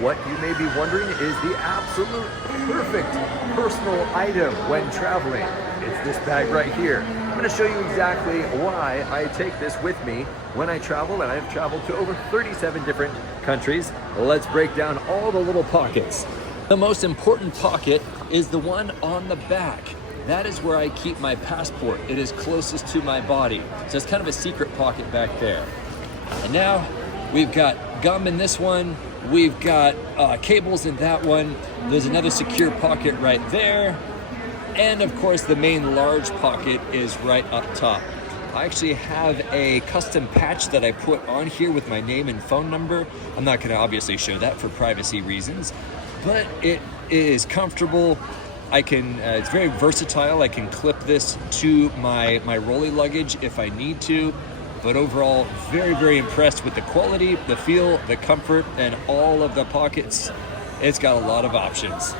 what you may be wondering is the absolute perfect personal item when traveling. It's this bag right here. I'm going to show you exactly why I take this with me when I travel, and I've traveled to over 37 different countries. Let's break down all the little pockets. The most important pocket is the one on the back. That is where I keep my passport. It is closest to my body. So it's kind of a secret pocket back there. And now we've got gum in this one. We've got cables in that one. There's another secure pocket right there. And of course, the main large pocket is right up top. I actually have a custom patch that I put on here with my name and phone number. I'm not gonna obviously show that for privacy reasons, but it is comfortable. It's very versatile. I can clip this to my rolly luggage if I need to. But overall, very, very impressed with the quality, the feel, the comfort, and all of the pockets. It's got a lot of options.